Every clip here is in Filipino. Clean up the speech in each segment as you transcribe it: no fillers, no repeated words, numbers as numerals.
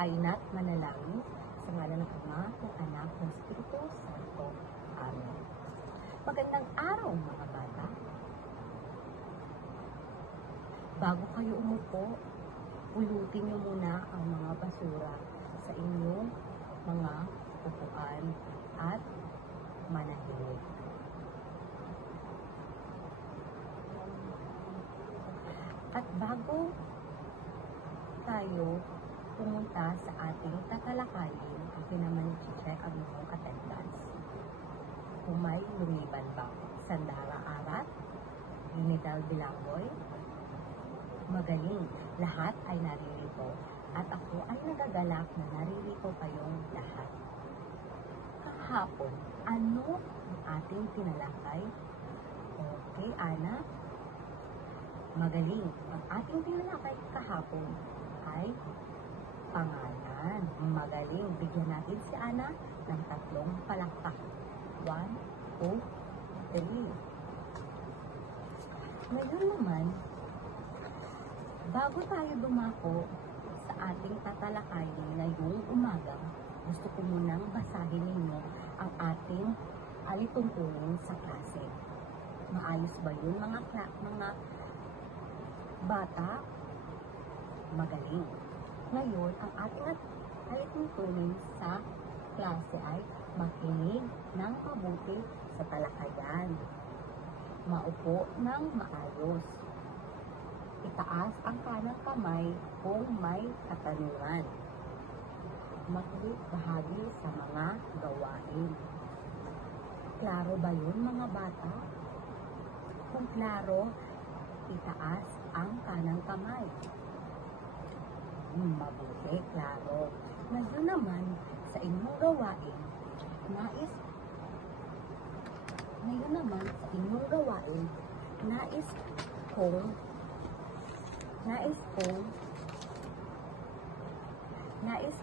kaina't manalangin sa ngalan ng Ama, ng Anak, ng Espiritu Santo. Amen. Magandang araw mga bata. Bago kayo umupo, pulutin niyo muna ang mga basura sa inyong mga upuan at manahimik. At bago tayo pumunta sa ating tatalakayin, akin naman i-check ang inyong attendance. Kung may lumiban ba, Sandara Arat, Ginidal Bilangoy, magaling, lahat ay naririto. At ako ay nagagalak na naririto kayong lahat. Kahapon, ano ang ating tinalakay? Okay, Ana? Magaling. Ang ating tinalakay kahapon ay pangalan. Magaling. Bigyan natin si Ana ng 3 palakpak. 1, 2, 3. Ngayon naman, bago tayo dumako sa ating tatalakayin ngayong umaga, gusto ko munang basahin ninyo ang ating alitungtungin sa klase. Maayos ba yun mga bata? Magaling. Ngayon, ang ating alitungtungin sa klase ay makinig ng mabuti sa talakayan. Maupo ng maayos. Itaas ang kanang kamay kung may katanungan. Makinig bahagi sa mga gawain. Klaro ba yun mga bata? Kung klaro, itaas ang kanang kamay. Mabuti, klaro. Ngayon naman, sa inyong gawain, nais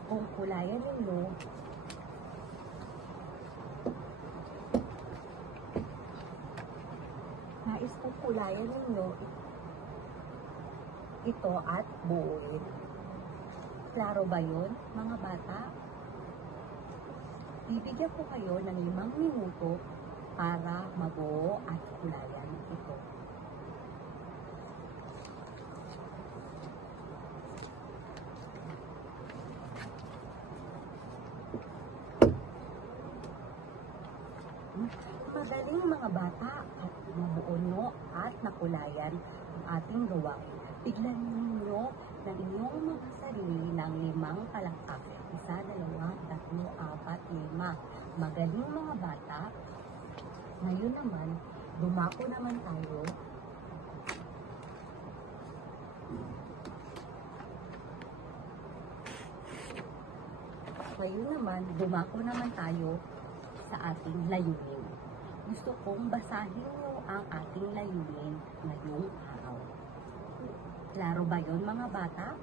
kong kulayan ninyo ito at buuin. Klaro ba yun, mga bata? Bibigyan ko kayo ng 5 minuto para mabuo at kulayan ito. Magaling mga bata at mabuo nyo at nakulayan ang ating gawain. Bigyan ninyo ng inyong mga sarili ng 5 palakpak. 1, 2, 3, 4, 5. Magaling mga bata. Ngayon naman, dumako naman tayo sa ating layunin. Gusto kong basahin nyo ang ating layunin ngayong araw. Klaro ba yun mga bata?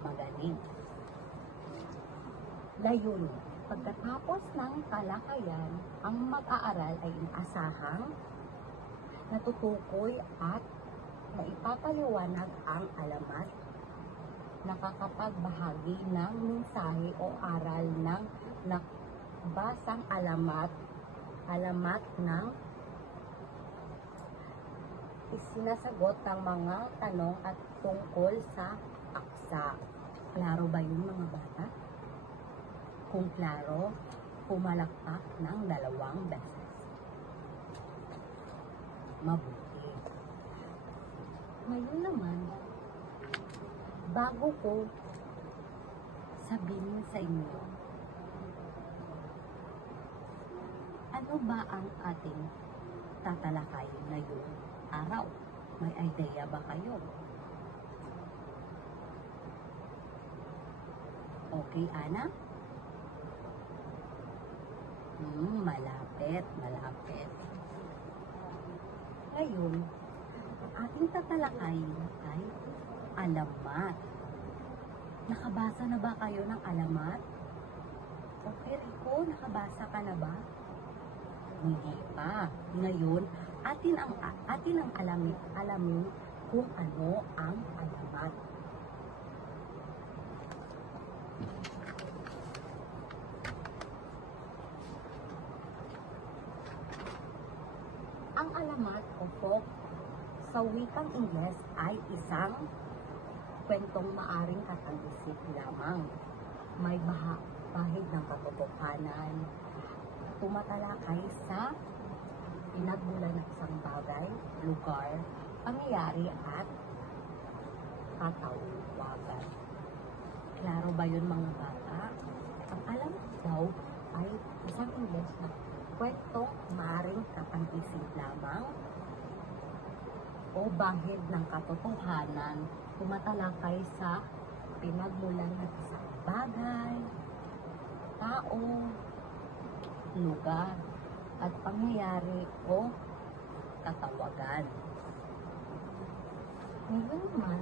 Magaling. Layunin. Pagkatapos ng talakayan, ang mag-aaral ay inaasahang natutukoy at maipapaliwanag ang alamat, nakakapagbahagi ng mensahe o aral ng nakabasang alamat ng isinasagot ng mga tanong at tungkol sa aksa. Klaro ba yun mga bata? Kung klaro, pumalakpak ng 2 beses. Mabuti. Ngayon naman, bago ko sabihin sa inyo, ano ba ang ating tatalakayin ngayong araw? May idea ba kayo? Okay, Ana? Malapit. Ngayon, ang ating tatalakayin ay alamat. Nakabasa na ba kayo ng alamat? Okay, Rico, nakabasa ka na ba? Hindi pa. Ngayon, atin ang alamin kung ano ang alamat. po sa wikang Ingles ay isang kwentong maaring katang-isip lamang. May bahid ng katotohanan, tumatalakay sa pinagmulan ng isang bagay, lugar, pangyayari at katawagan. Klaro ba yun mga bata? Ang alam daw ay isang Ingles na kwentong maaring katang-isip lamang o bahid ng katotohanan, tumatalakay sa pinagmulan ng isang bagay, tao, lugar, at pangyayari o katawagan. Ngayon naman,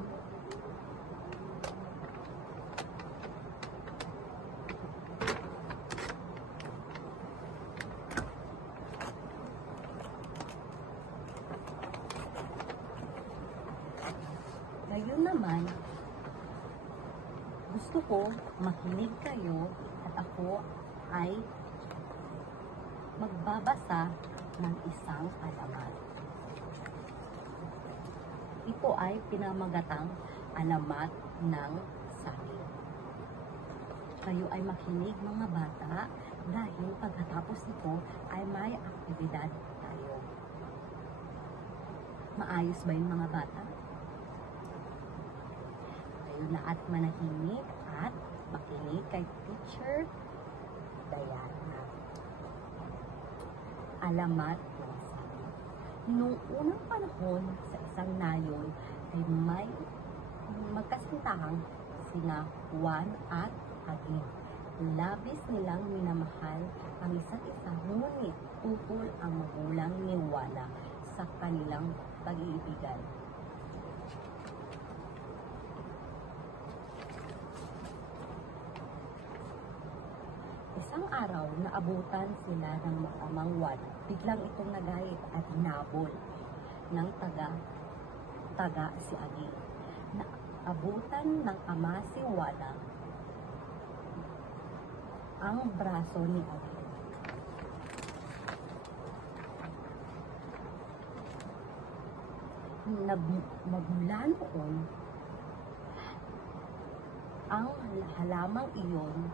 gusto ko makinig kayo at ako ay magbabasa ng isang alamat. Ito ay pinamagatang alamat ng saging. Kayo ay makinig mga bata dahil pagkatapos ito ay may aktibidad tayo. Maayos ba yung mga bata? Kayo na at manahimik at makinig kay Teacher Diana. Alamat ng saging. Noong unang panahon sa isang nayon ay may magkasintahang sina Juan at Aging. Labis nilang minamahal ang isa't isa, ngunit tutol ang magulang ni Juana sa kanilang pag-iibigan. Isang araw, naabutan sila ng masamang Juana. Biglang itong nagayit at hinabol ng taga si Aging. Naabutan ng ama si Juana ang braso ni Aging. Magmula noon, ang halamang iyon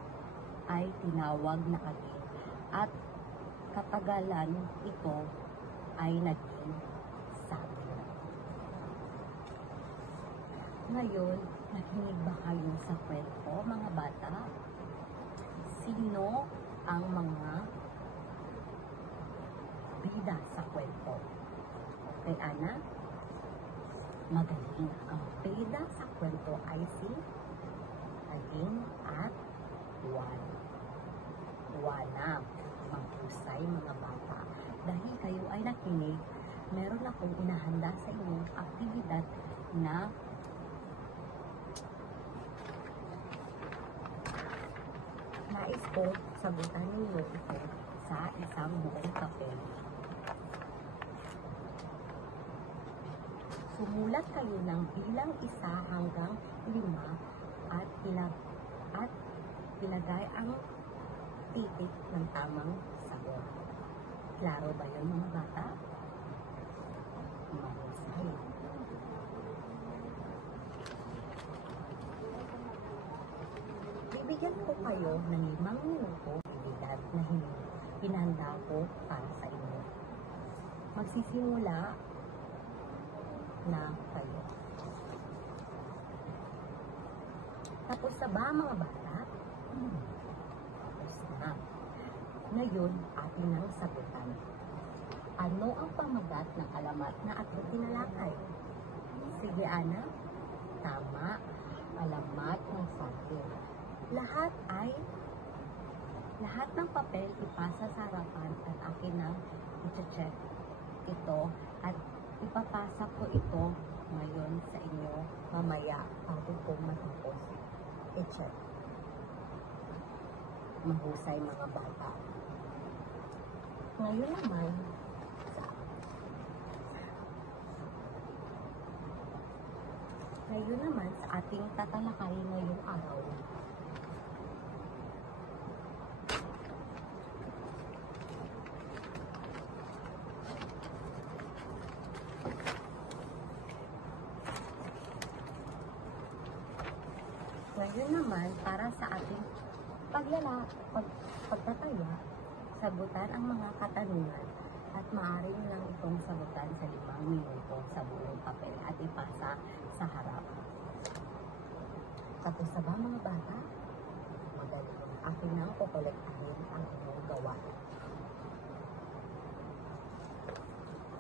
ay tinawag na Aging at katagalan ito ay naging saging. Ngayon, nakinig ba kayo sa kwento mga bata? Sino ang mga bida sa kwento? Okay, Ana? Magaling. Ang bida sa kwento ay si Aging at Juana. Mahusay mga bata. Dahil kayo ay nakinig, meron akong inahanda sa inyong aktibidad na nais ko sagutan ninyo ito sa isang buong papel. Sumulat kayo ng bilang 1 hanggang 5 at ilagay ang titik ng tamang sagot. Klaro ba yun mga bata? Mahusay. Bibigyan ko kayo ng 5 minuto aktibidad na hinanda ko para sa inyo. Magsisimula na kayo. Tapos na ba mga bata? Tapos na. Ngayon, atin nang sagutan. Ano ang pamagat ng alamat na ating tinalakay? Sige, Ana. Tama. Alamat ng saging. Lahat ng papel ipasa sa harapan at akin nang i-check ito at ipapasa ko ito ngayon sa inyo mamaya bago ko matapos i-check. Mahusay mga bata. Ngayon naman sa ating tatalakayin ngayong araw. Ngayon naman, para sa ating pagtataya, sagutan ang mga katanungan at maaari nilang itong sagutan sa 5 minuto sa buong papel at ipasa sa harap. Tapos na ba mga bata? Magaling. Akin nang kukolektahin ang inyong gawain.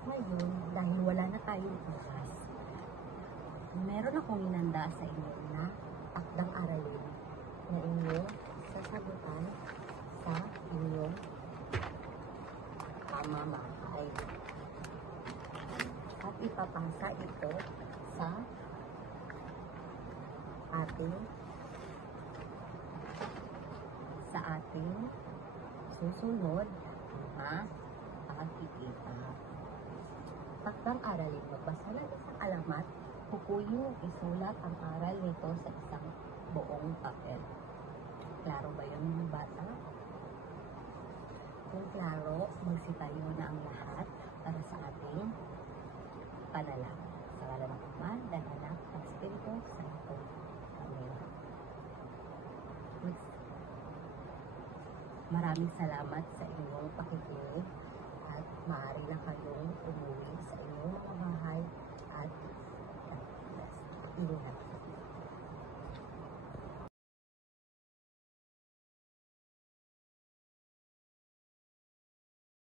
Ngayon, dahil wala na tayong oras, meron akong inanda sa inyo na takdang aralin na inyong sasagutan sa inyong pamamahay. At ipapasa ito sa ating susunod na pagkikita. Takdang aralin, magbasa ng isang alamat, hukuyin at isulat ang aral nito sa isang buong papel. Klaro ba yun mga bata? Kung klaro, magsitayo na ang lahat para sa ating panalangin. Sa ngalan ng Ama, ng Anak, ng Espiritu Santo. Amen. Maraming salamat sa inyong pakikinig at maaari na kayong umuwi sa inyong mga bahay at ingat.